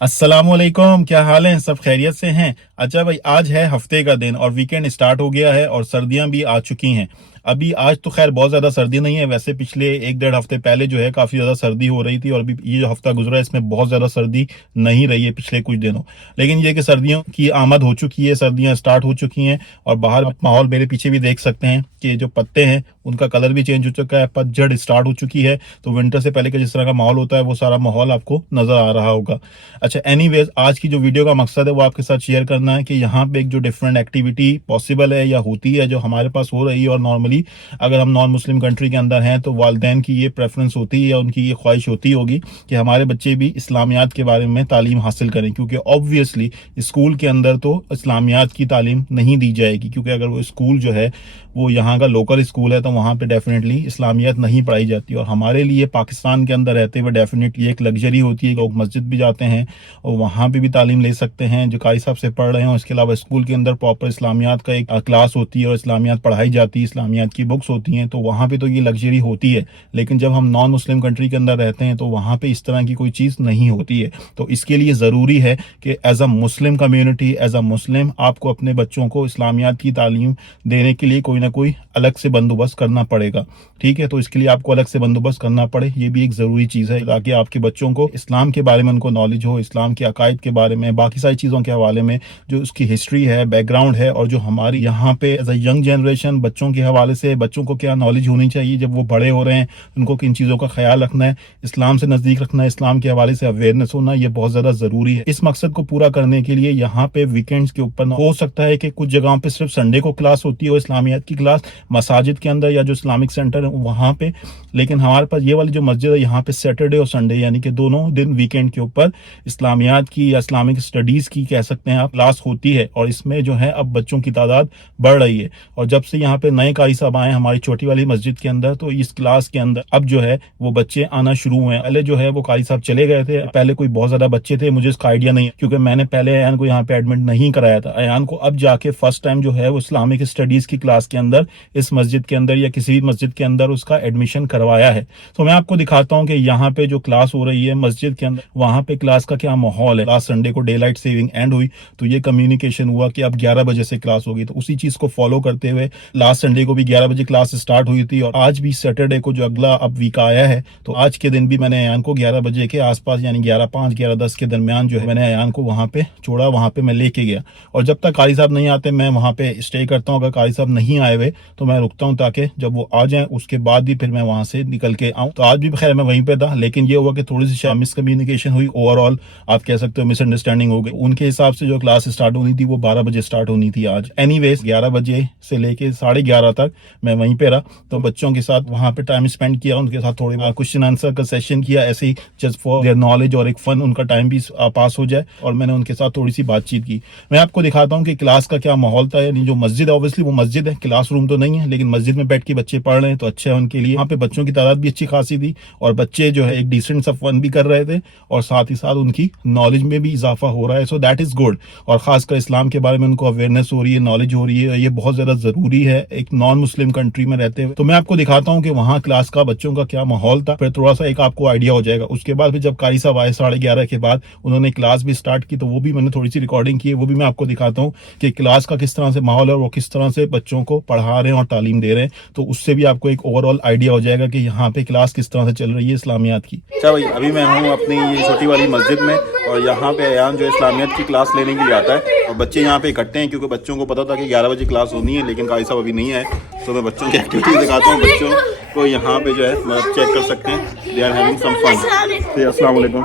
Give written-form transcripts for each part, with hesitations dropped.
अस्सलामुअलैकुम, क्या हाल है? सब खैरियत से हैं? अच्छा भाई, आज है हफ्ते का दिन और वीकेंड स्टार्ट हो गया है और सर्दियां भी आ चुकी हैं। अभी आज तो खैर बहुत ज़्यादा सर्दी नहीं है, वैसे पिछले एक डेढ़ हफ्ते पहले जो है काफ़ी ज़्यादा सर्दी हो रही थी और अभी ये जो हफ्ता गुजरा है इसमें बहुत ज़्यादा सर्दी नहीं रही है पिछले कुछ दिनों। लेकिन ये कि सर्दियों की आमद हो चुकी है, सर्दियां स्टार्ट हो चुकी हैं और बाहर आप माहौल मेरे पीछे भी देख सकते हैं कि जो पत्ते हैं उनका कलर भी चेंज हो चुका है, पतझड़ स्टार्ट हो चुकी है। तो विंटर से पहले का जिस तरह का माहौल होता है वो सारा माहौल आपको नजर आ रहा होगा। अच्छा, एनीवेज, आज की जो वीडियो का मकसद है वो आपके साथ शेयर करना है कि यहाँ पे एक जो डिफरेंट एक्टिविटी पॉसिबल है या होती है जो हमारे पास हो रही है, और नॉर्मली अगर हम नॉन मुस्लिम कंट्री के अंदर हैं तो वालिदैन की ये प्रेफरेंस होती है या उनकी ये ख्वाहिश होती होगी कि हमारे बच्चे भी इस्लामियात के बारे में तालीम हासिल करें, क्योंकि ऑब्वियसली स्कूल के अंदर तो इस्लामियात की तालीम नहीं दी जाएगी, क्योंकि अगर वो स्कूल जो है वो यहाँ का लोकल स्कूल है तो वहाँ पे डेफिनेटली इस्लामियत नहीं पढ़ाई जाती। और हमारे लिए पाकिस्तान के अंदर रहते हुए डेफिनेटली एक लग्जरी होती है, लोग मस्जिद भी जाते हैं और वहाँ पे भी तालीम ले सकते हैं जो कारी साहब से पढ़ रहे हैं। इसके अलावा स्कूल के अंदर प्रॉपर इस्लामियात का एक क्लास होती है और इस्लामियात पढ़ाई जाती है, इस्लामियात की बुक्स होती हैं, तो वहाँ पे तो ये लग्जरी होती है। लेकिन जब हम नॉन मुस्लिम कंट्री के अंदर रहते हैं तो वहाँ पे इस तरह की कोई चीज़ नहीं होती है। तो इसके लिए ज़रूरी है कि as a Muslim community, as a Muslim, आपको अपने बच्चों को इस्लामियात की तालीम देने के लिए कोई ना कोई अलग से बंदोबस्त करना पड़ेगा। ठीक है, तो इसके लिए आपको अलग से बंदोबस्त करना पड़े, ये भी एक ज़रूरी चीज़ है ताकि आपके बच्चों को इस्लाम के बारे में उनको नॉलेज हो, इस्लाम के अकायद के बारे में, बाकी सारी चीज़ों के हवाले में जो उसकी हिस्ट्री है, बैकग्राउंड है, और जो हमारी यहाँ पे एज अ यंग जनरेशन बच्चों के हवाले से बच्चों को क्या नॉलेज होनी चाहिए जब वो बड़े हो रहे हैं, उनको किन चीज़ों का ख्याल रखना है, इस्लाम से नज़दीक रखना है, इस्लाम के हवाले से अवेयरनेस होना, ये बहुत ज़्यादा ज़रूरी है। इस मकसद को पूरा करने के लिए यहाँ पे वीकेंड्स के ऊपर हो सकता है कि कुछ जगहों पे सिर्फ संडे को क्लास होती है, इस्लामियात की क्लास मसाजिद के अंदर या जो इस्लामिक सेंटर है वहाँ पे। लेकिन हमारे पास ये वाली जो मस्जिद है यहाँ पे सैटरडे और संडे यानी कि दोनों दिन वीकेंड के ऊपर इस्लामियात की या इस्लामिक स्टडीज़ की कह सकते हैं आप क्लास होती है, और इसमें जो है अब बच्चों की तादाद बढ़ रही है। और जब से यहाँ पे नए कारी साहब आए हमारी छोटी वाली मस्जिद के अंदर, तो इस क्लास के अंदर अब जो है वो बच्चे आना शुरू हुए हैं। पहले जो है वो कारी साहब चले गए थे, पहले कोई बहुत ज्यादा बच्चे थे, मुझे इसका आइडिया नहीं है क्योंकि मैंने पहले अयान को यहाँ पे एडमिट नहीं कराया था। अयान को अब जाके फर्स्ट टाइम जो है वो इस्लामिक स्टडीज की क्लास के अंदर इस मस्जिद के अंदर या किसी भी मस्जिद के अंदर उसका एडमिशन करवाया है। तो मैं आपको दिखाता हूँ कि यहाँ पे जो क्लास हो रही है मस्जिद के अंदर, वहाँ पे क्लास का क्या माहौल है। लास्ट संडे को डे लाइट सेविंग एंड हुई तो ये कम्युनिकेशन हुआ कि अब 11 बजे से क्लास होगी, तो उसी चीज को फॉलो करते हुए लास्ट संडे को भी 11 बजे क्लास स्टार्ट हुई थी और आज भी सैटरडे को जो अगला अब वीक आया है तो आज के दिन भी मैंने अयान को 11 बजे के आसपास यानी 11:05 11:10 के दरमियान जो है मैंने अयान को वहाँ पे छोड़ा, वहाँ पे मैं लेके गया। और जब तक कारी साहब नहीं आते मैं वहाँ पे स्टे करता हूँ। अगर कारी साहब नहीं आए हुए तो मैं रुकता हूँ ताकि जब वो आ जाए उसके बाद भी फिर मैं वहाँ से निकल के आऊँ। तो आज भी खैर मैं वहीं पे था, लेकिन ये हुआ कि थोड़ी सी मिसकम्युनिकेशन हुई, ओवरऑल आप कह सकते हो मिसअंडरस्टैंडिंग हो गई। उनके हिसाब से जो क्लास स्टार्ट होनी थी वो 12 बजे स्टार्ट होनी थी आज। एनीवेज 11 बजे से लेके 11:30 तक मैं वहीं पे रहा, तो बच्चों के साथ वहाँ पे टाइम स्पेंड किया, उनके साथ थोड़े क्वेश्चन आंसर का सेशन किया, ऐसे ही जस्ट फॉर देयर नॉलेज और एक फन उनका टाइम भी पास हो जाए, और मैंने उनके साथ थोड़ी सी बातचीत की। मैं आपको दिखाता हूँ कि क्लास का क्या माहौल था। यानी जो मस्जिद है ऑब्वियसली वो मस्जिद है, क्लास रूम तो नहीं है, लेकिन मस्जिद में बैठ के बच्चे पढ़ रहे हैं तो अच्छा है उनके लिए। यहाँ पे बच्चों की तादाद भी अच्छी खासी थी और बच्चे जो है एक डिसेंट सा फन भी कर रहे थे और साथ ही साथ उनकी नॉलेज में भी इजाफा हो रहा है, सो दैट इज गुड। और खासकर इस्लाम के बारे में उनको अवेयरनेस हो रही है, नॉलेज हो रही है, ये बहुत ज्यादा जरूरी है एक नॉन मुस्लिम कंट्री में रहते हुए। तो मैं आपको दिखाता हूँ कि वहाँ क्लास का बच्चों का क्या माहौल था, फिर थोड़ा सा एक आपको आइडिया हो जाएगा। उसके बाद फिर जब कारी साहब आए 11:30 के बाद उन्होंने क्लास भी स्टार्ट की, तो वो भी मैंने थोड़ी सी रिकॉर्डिंग की है, वो भी मैं आपको दिखाता हूँ कि क्लास का किस तरह से माहौल है और वो किस तरह से बच्चों को पढ़ा रहे हैं और तालीम दे रहे हैं। तो उससे भी आपको एक ओवरऑल आइडिया हो जाएगा कि यहाँ पे क्लास किस तरह से चल रही है इस्लामियात की। अच्छा भाई, अभी मैं हूँ अपनी ये छोटी वाली मस्जिद में और यहाँ पे अयान जो इस्लामियात की क्लास लेने के लिए आता है और बच्चे यहाँ पे इकट्ठे हैं क्योंकि बच्चों को पता था कि 11 बजे क्लास होनी है, लेकिन कारी साहब अभी नहीं है। तो मैं बच्चों की एक्टिविटीज दिखाता हूँ, बच्चों को यहाँ पे जो है मतलब चेक कर सकते हैं, they are having some fun. अस्सलाम वालेकुम।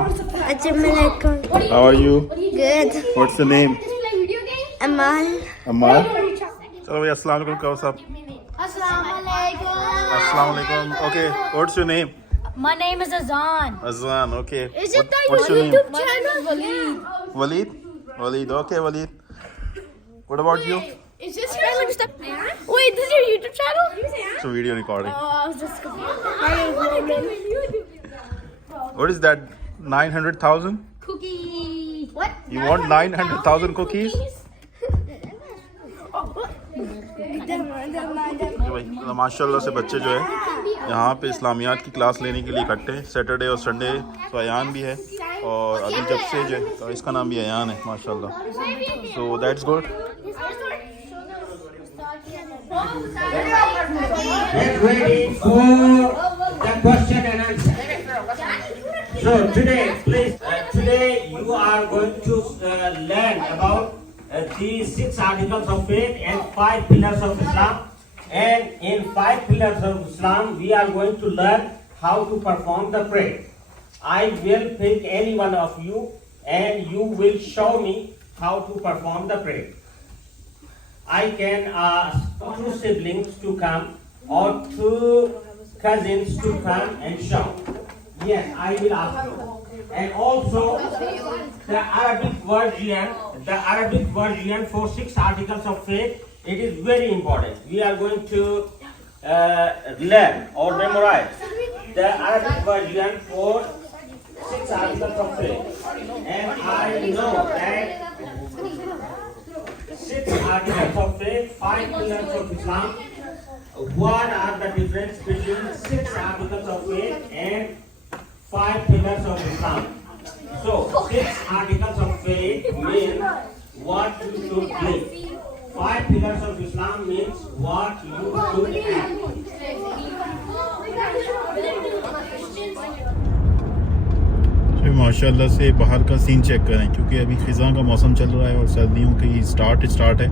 How are you? Good. What's the name? Amal. Ammar. चलो भाई अस्सलाम वालेकुम कहो साहब। अस्सलाम वालेकुम। Okay, what's your name? My name is Azan. Azan, okay. Is it that What's your name? YouTube My name is channel? Waleed. Walid? Walid, okay, Walid. What about you? Is this your Wait, this is your YouTube channel? It's a video recording. Oh, I was just confused. What is that? 900,000? Cookie. What? You want 900,000 cookies? ماشاء اللہ سے بچے جو ہے یہاں پہ اسلامیات کی class لینے کے لیے اکٹھے ہیں. سیٹرڈے اور سنڈے تو ایان بھی ہے, اور ابھی جب سے جو ہے اس کا نام بھی ایان ہے ماشاء اللہ. تو that's good. Get ready for the question and answer. So today you are going to learn about the 6 articles of faith and 5 pillars of Islam. And in 5 pillars of Islam, we are going to learn how to perform the prayer. I will pick any one of you, and you will show me how to perform the prayer. I can ask 2 siblings to come or 2 cousins to come and shout. Yes, I will ask you. And also the Arabic version for 6 articles of faith, it is very important. We are going to learn or memorize the Arabic version for 6 articles of faith. And I know that 6 articles of faith, 5 pillars of Islam. What are the difference between 6 articles of faith and 5 pillars of Islam? So 6 articles of faith mean what you should believe. 5 pillars of Islam means what you should act. ماشاءاللہ سے باہر کا سین check کریں, کیونکہ ابھی خزاں کا موسم چل رہا ہے اور سردیوں کی سٹارٹ ہے.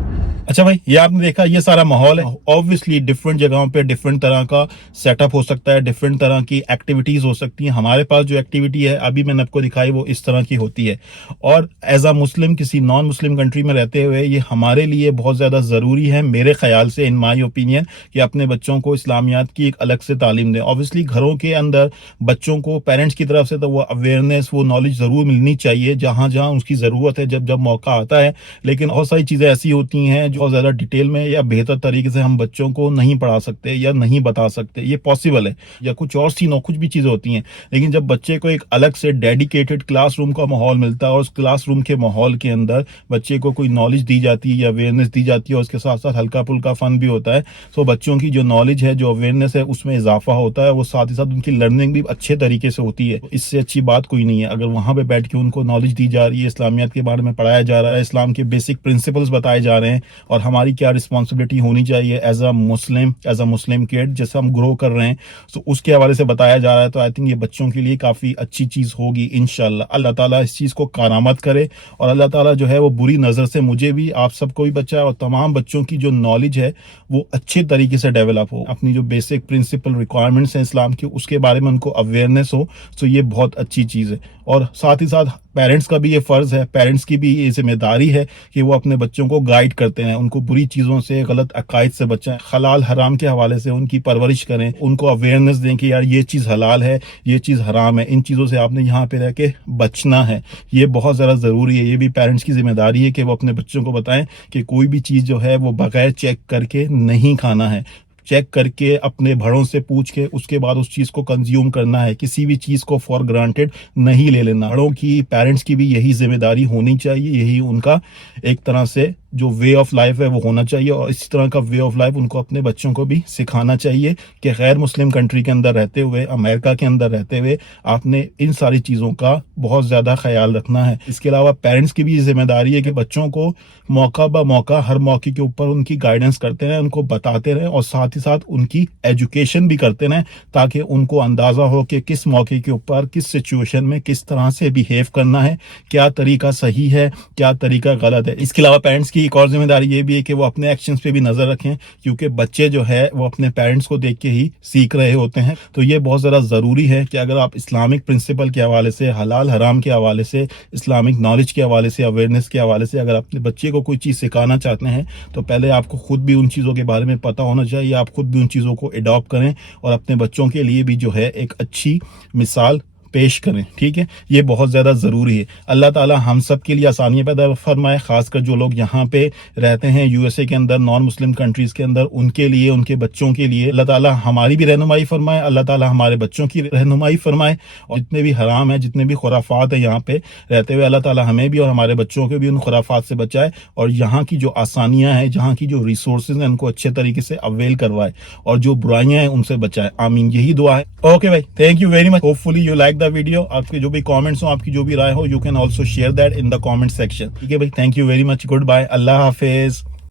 اچھا بھائی, یہ آپ نے دیکھا یہ سارا ماحول ہے. آبویسلی ڈفرینٹ جگہوں پہ ڈفرینٹ طرح کا سیٹ اپ ہو سکتا ہے, ڈفرینٹ طرح کی ایکٹیویٹیز ہو سکتی ہیں. ہمارے پاس جو ایکٹیویٹی ہے ابھی میں نے آپ کو دکھائی وہ اس طرح کی ہوتی ہے, اور ایز اے مسلم کسی نان مسلم کنٹری میں رہتے ہوئے یہ ہمارے لیے بہت زیادہ ضروری ہے میرے خیال سے, ان مائی اوپینین, کہ اپنے بچوں کو اسلامیات کی ایک الگ سے تعلیم دیں. آبویسلی گھروں کے اندر بچوں کو پیرنٹس کی طرف سے تو وہ اویئرنیس, وہ نالج ضرور ملنی چاہیے جہاں جہاں اس کی ضرورت ہے, جب موقع آتا ہے. لیکن بہت ساری چیزیں ایسی ہوتی ہیں جو زیادہ ڈیٹیل میں یا بہتر طریقے سے ہم بچوں کو نہیں پڑھا سکتے یا نہیں بتا سکتے. یہ پاسبل ہے, یا کچھ اور کچھ بھی چیزیں ہوتی ہیں. لیکن جب بچے کو ایک الگ سے ڈیڈیکیٹڈ کلاس روم کا ماحول ملتا ہے, اور اس کلاس روم کے ماحول کے اندر بچے کو کوئی نالج دی جاتی ہے یا اویئرنیس دی جاتی ہے, اور اس کے ساتھ ساتھ ہلکا پھلکا فن بھی ہوتا ہے, تو بچوں کی جو نالج ہے, جو اویئرنیس ہے, اس میں اضافہ ہوتا ہے. وہ ساتھ ہی ساتھ ان کی لرننگ بھی اچھے طریقے سے ہوتی ہے. اس سے اچھی بات کوئی نہیں ہے. اگر وہاں پہ بیٹھ کے ان کو نالج دی جا رہی ہے, اسلامیات کے بارے میں پڑھایا جا رہا ہے, اسلام کے بیسک پرنسپلز بتائے جا رہے ہیں, اور ہماری کیا رسپانسبلٹی ہونی چاہیے ایز اے مسلم کڈ, جیسے ہم گرو کر رہے ہیں, تو اس کے حوالے سے بتایا جا رہا ہے. تو آئی تھنک یہ بچوں کے لیے کافی اچھی چیز ہوگی انشاءاللہ. اللہ تعالیٰ اس چیز کو کارآمد کرے, اور اللہ تعالیٰ جو ہے وہ بری نظر سے مجھے بھی, آپ سب کو بھی بچائے, اور تمام بچوں کی جو نالج ہے وہ اچھے طریقے سے ڈیولپ ہو. اپنی جو بیسک پرنسپل ریکوائرمنٹس ہیں اسلام کی, اس کے بارے میں ان کو اویئرنیس ہو, تو یہ بہت اچھی چیز ہے. اور ساتھ ہی ساتھ پیرنٹس کا بھی یہ فرض ہے, پیرنٹس کی بھی یہ ذمہ داری ہے کہ وہ اپنے بچوں کو گائیڈ کرتے ہیں, ان کو بری چیزوں سے, غلط عقائد سے بچائیں, حلال حرام کے حوالے سے ان کی پرورش کریں, ان کو اویئرنیس دیں کہ یار یہ چیز حلال ہے, یہ چیز حرام ہے, ان چیزوں سے آپ نے یہاں پہ رہ کے بچنا ہے. یہ بہت زیادہ ضروری ہے. یہ بھی پیرنٹس کی ذمہ داری ہے کہ وہ اپنے بچوں کو بتائیں کہ کوئی بھی چیز جو ہے وہ بغیر چیک کر کے نہیں کھانا ہے, چیک کر کے اپنے بڑوں سے پوچھ کے اس کے بعد اس چیز کو کنزیوم کرنا ہے. کسی بھی چیز کو فار گرانٹیڈ نہیں لے لینا. بڑوں کی, پیرنٹس کی بھی یہی ذمہ داری ہونی چاہیے, یہی ان کا ایک طرح سے جو وے آف لائف ہے وہ ہونا چاہیے, اور اسی طرح کا وے آف لائف ان کو اپنے بچوں کو بھی سکھانا چاہیے کہ غیر مسلم کنٹری کے اندر رہتے ہوئے, امریکہ کے اندر رہتے ہوئے آپ نے ان ساری چیزوں کا بہت زیادہ خیال رکھنا ہے. اس کے علاوہ پیرنٹس کی بھی یہ ذمہ داری ہے کہ بچوں کو موقع بہ موقع, ہر موقع کے اوپر ان کی گائیڈنس کرتے رہیں, ان کو بتاتے رہیں, اور ساتھ ہی ساتھ ان کی ایجوکیشن بھی کرتے رہیں, تاکہ ان کو اندازہ ہو کہ کس موقع کے اوپر, کس سچویشن میں کس طرح سے بیہیو کرنا ہے, کیا طریقہ صحیح ہے, کیا طریقہ غلط ہے. اس کے علاوہ پیرنٹس کی ایک اور ذمہ داری یہ بھی ہے کہ وہ اپنے ایکشنز پہ بھی نظر رکھیں, کیونکہ بچے جو ہے وہ اپنے پیرنٹس کو دیکھ کے ہی سیکھ رہے ہوتے ہیں. تو یہ بہت زیادہ ضروری ہے کہ اگر آپ اسلامک پرنسپل کے حوالے سے, حلال حرام کے حوالے سے, اسلامک نالج کے حوالے سے, اویئرنیس کے حوالے سے اگر اپنے بچے کو کوئی چیز سکھانا چاہتے ہیں, تو پہلے آپ کو خود بھی ان چیزوں کے بارے میں پتہ ہونا چاہیے, آپ خود بھی ان چیزوں کو اڈاپٹ کریں, اور اپنے بچوں کے لیے بھی جو ہے ایک اچھی مثال پیش کریں, ٹھیک ہے, یہ بہت زیادہ ضروری ہے. اللہ تعالیٰ ہم سب کے لیے آسانیاں پیدا فرمائے, خاص کر جو لوگ یہاں پہ رہتے ہیں یو ایس اے کے اندر, نان مسلم کنٹریز کے اندر, ان کے لیے, ان کے بچوں کے لیے اللہ تعالیٰ ہماری بھی رہنمائی فرمائے, اللہ تعالیٰ ہمارے بچوں کی رہنمائی فرمائے, اور جتنے بھی حرام ہیں, جتنے بھی خرافات ہیں یہاں پہ رہتے ہوئے, اللہ تعالیٰ ہمیں بھی اور ہمارے بچوں کو بھی ان خرافات سے بچائے, اور یہاں کی جو آسانیاں ہیں, جہاں کی جو ریسورسز ہیں, ان کو اچھے طریقے سے اویل کروائے, اور جو برائیاں ہیں ان سے بچائے. آمین, یہی دعا ہے. اوکے بھائی, thank you very much. Hope fully you like the video. آپ کے جو بھی کامنٹس ہوں, آپ کی جو بھی رائے ہو, you can also share that in the comment section. ٹھیک ہے بھائی, thank you very much. Goodbye, اللہ حافظ.